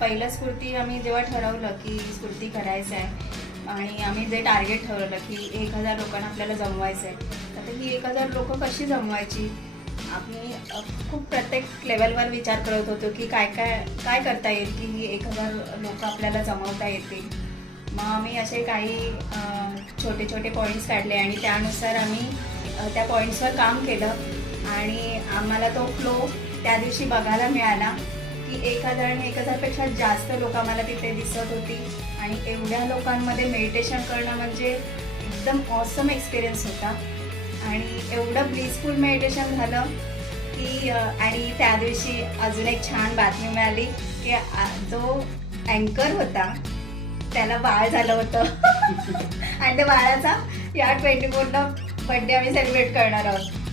पहिलं स्फूर्ती आम्ही जेव्हा ठरवलं की स्फूर्ती करायचं आहे आणि आम्ही जे टार्गेट ठरवलं की 1000 लोकांना आपल्याला जमवायचं आहे, तर ही 1000 लोकं कशी जमवायची. आम्ही खूप प्रत्येक लेवलवर विचार करत होतो की काय काय काय करता येईल की ही 1000 लोकं आपल्याला जमवता येतील. मग आम्ही असे काही छोटे छोटे पॉईंट्स काढले आणि त्यानुसार आम्ही त्या पॉईंट्सवर काम केलं आणि आम्हाला तो फ्लो त्या दिवशी बघायला मिळाला की 1000 आणि 1000पेक्षा जास्त लोक आम्हाला तिथे दिसत होती आणि एवढ्या लोकांमध्ये मेडिटेशन करणं म्हणजे एकदम ऑसम एक्सपिरियन्स होता आणि एवढं ब्लिसफुल मेडिटेशन झालं की आणि त्या दिवशी अजून एक छान बातमी मिळाली की जो अँकर होता त्याला बाळ झालं होतं आणि त्या बाळाचा या 24ला बड्डे आम्ही सेलिब्रेट करणार आहोत.